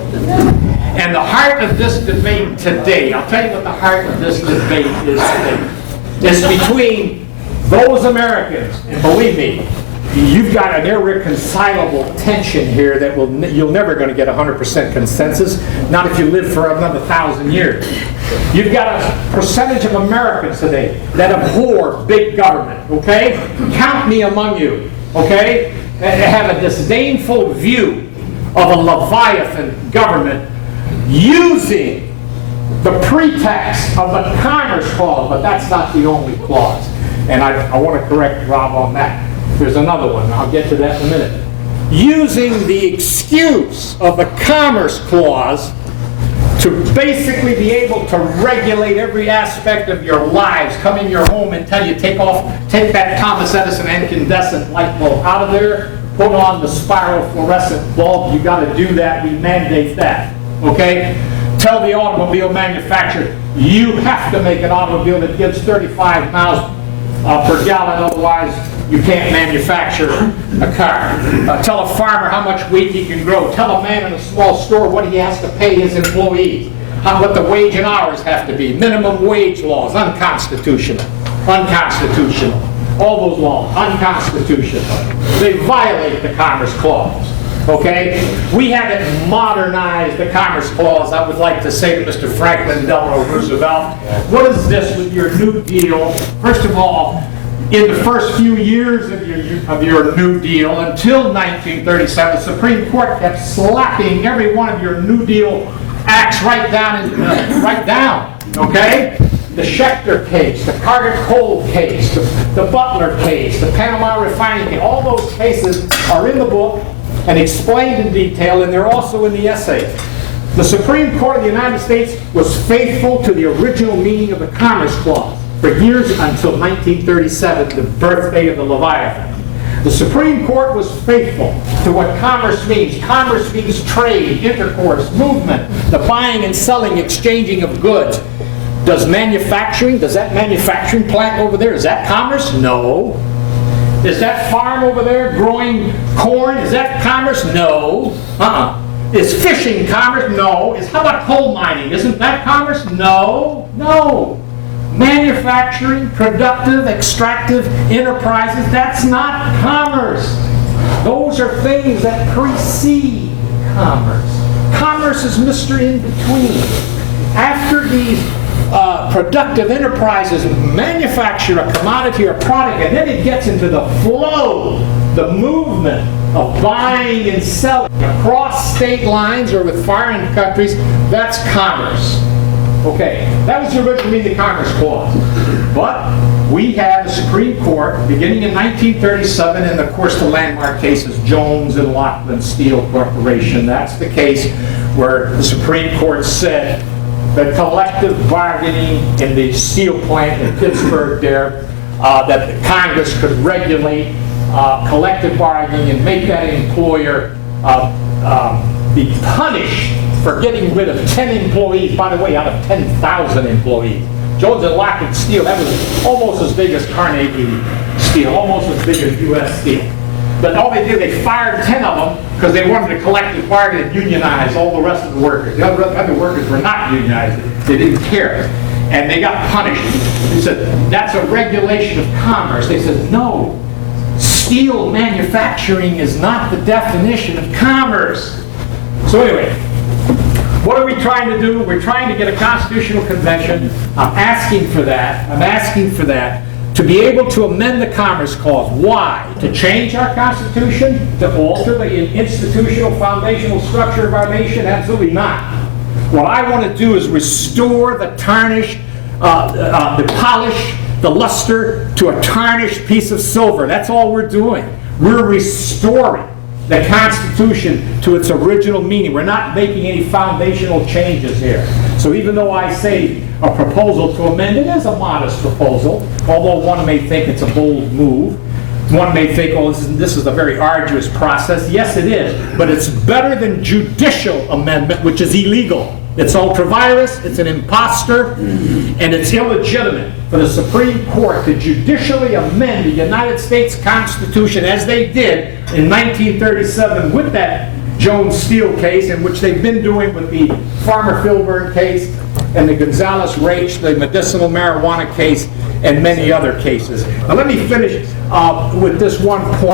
And the heart of this debate today, I'll tell you what the heart of this debate is today. It's between those Americans, and believe me, you've got an irreconcilable tension here that you're never going to get 100% consensus, not if you live for another 1,000 years. You've got a percentage of Americans today that abhor big government, okay? Count me among you, okay? And have a disdainful view of a Leviathan government using the pretext of the Commerce Clause, but that's not the only clause. And I want to correct Rob on that. There's another one. I'll get to that in a minute. Using the excuse of the Commerce Clause to basically be able to regulate every aspect of your lives, come in your home and tell you take that Thomas Edison incandescent light bulb out of there, put on the spiral fluorescent bulb. You got to do that. We mandate that. Okay? Tell the automobile manufacturer you have to make an automobile that gives 35 miles per gallon, otherwise you can't manufacture a car. Tell a farmer how much wheat he can grow. Tell a man in a small store what he has to pay his employees, what the wage and hours have to be. Minimum wage laws, unconstitutional. Unconstitutional. All those laws, unconstitutional. They violate the Commerce Clause. Okay? We haven't modernized the Commerce Clause. I would like to say to Mr. Franklin Delano Roosevelt, what is this with your New Deal? First of all, in the first few years of your New Deal, until 1937, the Supreme Court kept slapping every one of your New Deal acts right down, okay? The Schechter case, the Carter Cole case, the Butler case, the Panama refining case, all those cases are in the book and explained in detail, and they're also in the essay. The Supreme Court of the United States was faithful to the original meaning of the Commerce Clause for years until 1937, the birthday of the Leviathan. The Supreme Court was faithful to what commerce means. Commerce means trade, intercourse, movement, the buying and selling, exchanging of goods. Does that manufacturing plant over there, is that commerce? No. Is that farm over there growing corn, is that commerce? No. Is fishing commerce? No. How about coal mining? Isn't that commerce? No. No. Manufacturing, productive, extractive enterprises, that's not commerce. Those are things that precede commerce. Commerce is Mr. In-Between. After these productive enterprises manufacture a commodity or product, and then it gets into the flow, the movement of buying and selling across state lines or with foreign countries, that's commerce. Okay, that was the original meaning of the Commerce Clause. But we had the Supreme Court, beginning in 1937, and of course the landmark case is Jones and Lockland Steel Corporation. That's the case where the Supreme Court said that collective bargaining in the steel plant in Pittsburgh there, that the Congress could regulate collective bargaining and make that employer be punished for getting rid of 10 employees, by the way, out of 10,000 employees. Jones and Lockland Steel, that was almost as big as Carnegie Steel, almost as big as U.S. Steel. But all they did, they fired 10 of them because they wanted to collective bargain and unionize all the rest of the workers. The other workers were not unionized. They didn't care. And they got punished. They said, that's a regulation of commerce. They said, no, steel manufacturing is not the definition of commerce. So anyway, what are we trying to do? We're trying to get a constitutional convention. I'm asking for that, to be able to amend the Commerce Clause. Why? To change our Constitution? To alter the institutional foundational structure of our nation? Absolutely not. What I want to do is restore the tarnish, the polish, the luster to a tarnished piece of silver. That's all we're doing. We're restoring the Constitution to its original meaning. We're not making any foundational changes here. So even though I say a proposal to amend, it is a modest proposal, although one may think it's a bold move. One may think, oh, this is a very arduous process. Yes, it is, but it's better than judicial amendment, which is illegal. It's ultra-virus, it's an imposter, and it's illegitimate for the Supreme Court to judicially amend the United States Constitution as they did in 1937 with that Jones Steel case, in which they've been doing with the Farmer Filburn case and the Gonzales Raich, the medicinal marijuana case, and many other cases. Now let me finish with this one point.